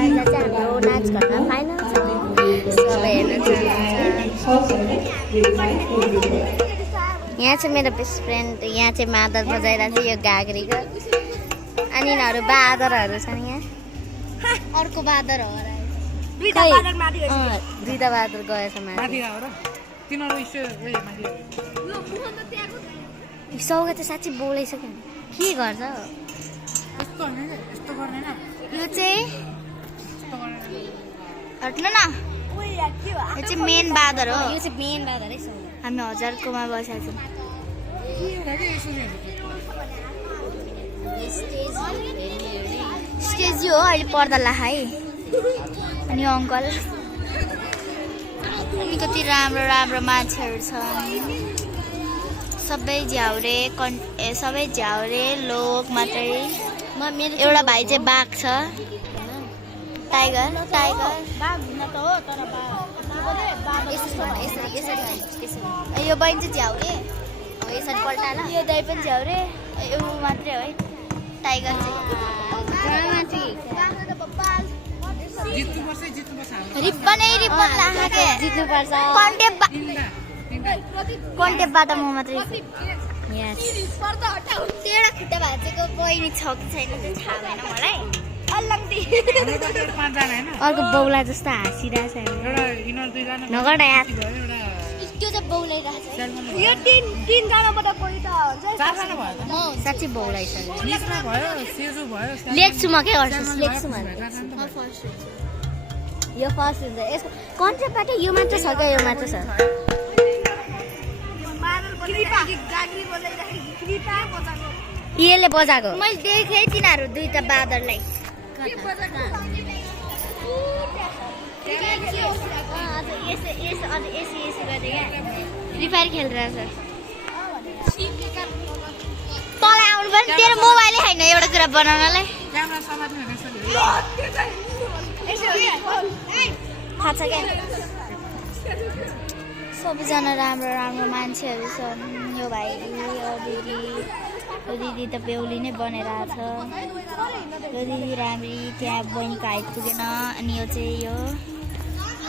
यहाँ चाहिँ हाम्रो नाच घरमा फाइनल छ सबै हेर्न चाहनुहुन्छ। यहाँ चाहिँ मेरो बेस्ट फ्रेन्ड यहाँ चाहिँ मादल बजाइरहेको छ यो घाग्रीको अनि यिनीहरू बादरहरू छन् यहाँ अर्को बादर हो दुईटा बादर गएछ माथि सौगा चाहिँ साँच्चै बोलाइसक्यो के गर्छ यो चाहिँ हट्नु न यो चाहिँ मेन बादर हो यो चाहिँ मेन बादर है हामी हजारकोमा बसेको छौँ स्टेज यो हो अहिले पर्दा लाखा है अनि अङ्कल अनि कति राम्रो राम्रो मान्छेहरू छन् सबै झ्याउरे लोक मात्रै एउटा भाइ चाहिँ बाघ छ टाइगर यो बहिनी चाहिँ झ्याउरे हो यसरी पल्टाला यो दाइ पनि झ्याउरे यो मात्रै हो है टाइगर चाहिँ रिब्बन लागे जित्नुपर्छ कन्टेपबाट म मात्रै तेह्र खुट्टा भाँचेको बहिनी छ कि छैन चाहिँ थाहा भएन मलाई अर्को बौला जस्तो हाँसिरहेछ नगर याद त्यो चाहिँ बौलाइरहेछ साँच्चै बौलाइसक्यो लेख्छु म के गर्छु लेख्छु यो फर्स्ट हुन्छ यसको कन्सेप्टबाट यो मात्र छ क्या यो मात्र छ यसले बजाएको मैले देखेँ तिनीहरू दुईटा बादरलाई रिफायर खेलिरहेछ तल आउनु पनि तेरो मोबाइलै छैन एउटा कुरा बनाउनलाई थाहा छ क्या सबैजना राम्रो राम्रो मान्छेहरू छन् यो भाइ यो दिदी त बेहुली नै बनेर आएको छ यो दिदी राम्री त्यहाँ बहिनीको हाइट पुगेन अनि यो चाहिँ यो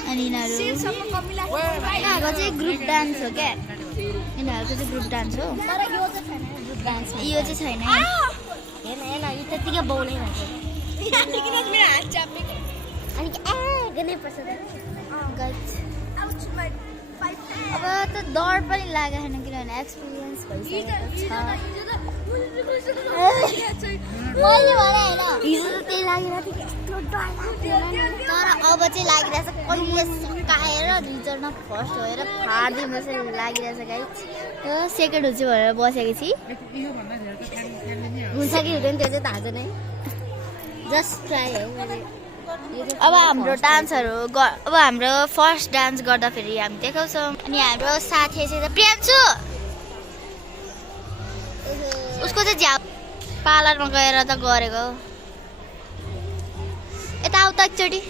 अनि यिनीहरूको चाहिँ ग्रुप डान्स हो क्या यिनीहरूको चाहिँ ग्रुप डान्स हो यो चाहिँ छैन हेर्न यो त्यतिकै बौलै भन्छ अनि अब त डर पनि लागेको छैन किनभने एक्सपिरियन्स भइसकेको छ मैले भने होइन हिजो त त्यही लागिरहेको थियो तर अब चाहिँ लागिरहेछ कहिले सकाएर दुईजना फर्स्ट भएर फार्दिउँ जस्तो लागिरहेछ गाइस सेकेन्ड हुन्छु भनेर बसेको छि हुन्छ कि हुँदैन त्यो चाहिँ थाहा छैन जस्ट ट्राई हो मैले अब हाम्रो डान्सहरू अब हाम्रो फर्स्ट डान्स गर्दाखेरि हामी देखाउँछौँ अनि हाम्रो साथी चाहिँ प्रियांशु उसको चाहिँ झ्याउ पार्लरमा गएर त गरेको यताउता एकचोटि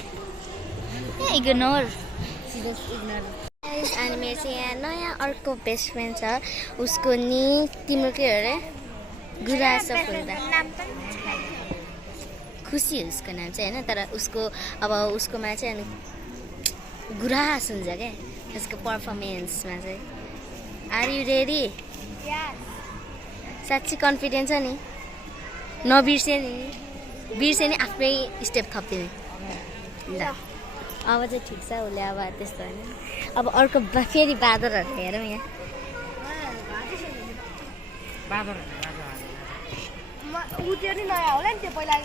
इग्नोर अनि मेरो चाहिँ यहाँ नयाँ अर्को बेस्ट फ्रेन्ड छ उसको नि तिम्रो के अरे गुराँस फुल्दा खुसी उसको नाम चाहिँ होइन तर उसको अब उसकोमा चाहिँ अनि गुराँस हुन्छ क्या उसको पर्फर्मेन्समा चाहिँ आर यु रेडी साँच्ची कन्फिडेन्स छ नि नबिर्से नि आफ्नै स्टेप थपिदिने ल अब चाहिँ ठिक छ उसले अब त्यस्तो होइन अब अर्को फेरि बादरहरू हेरौँ यहाँ ऊ त्यो नि नयाँ होला नि त्यो पहिला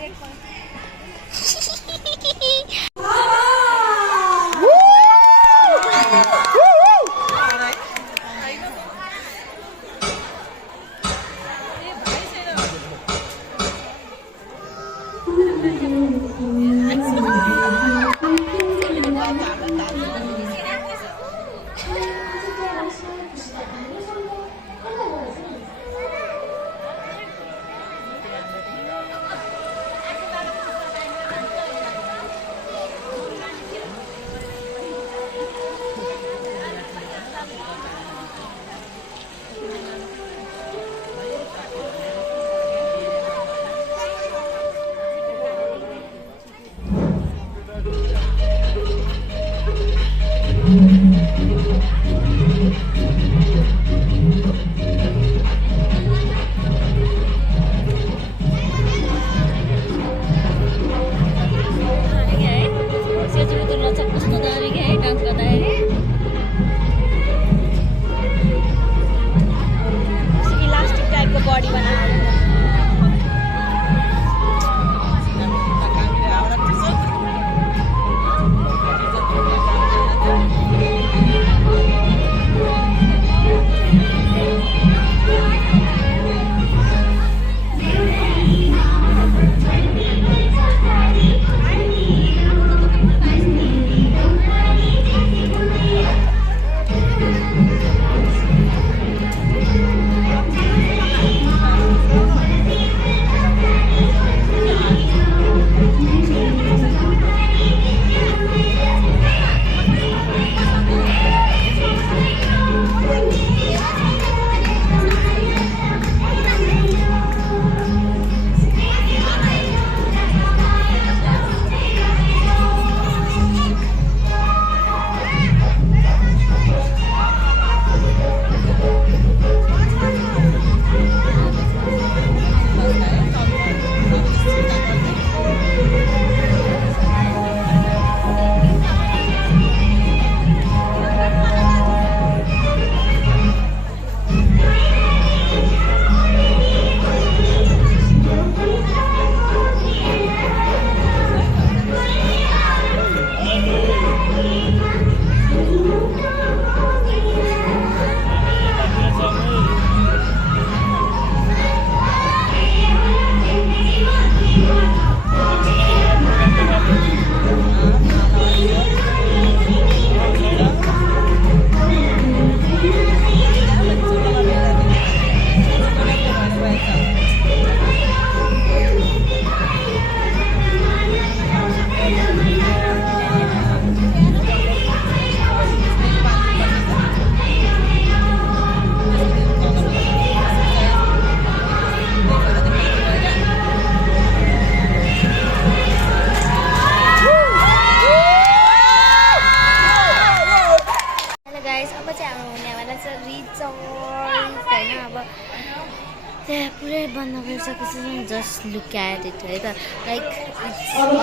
पुरै बन्द गरिसकेको छु जस्ट लुक एट इट है त लाइक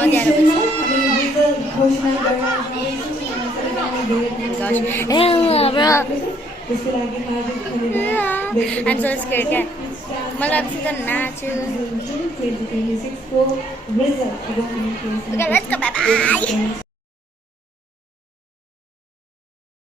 अँध्यारो I'm so scared क्या मलाई अब त नाच्यो Okay, let's go. Bye-bye.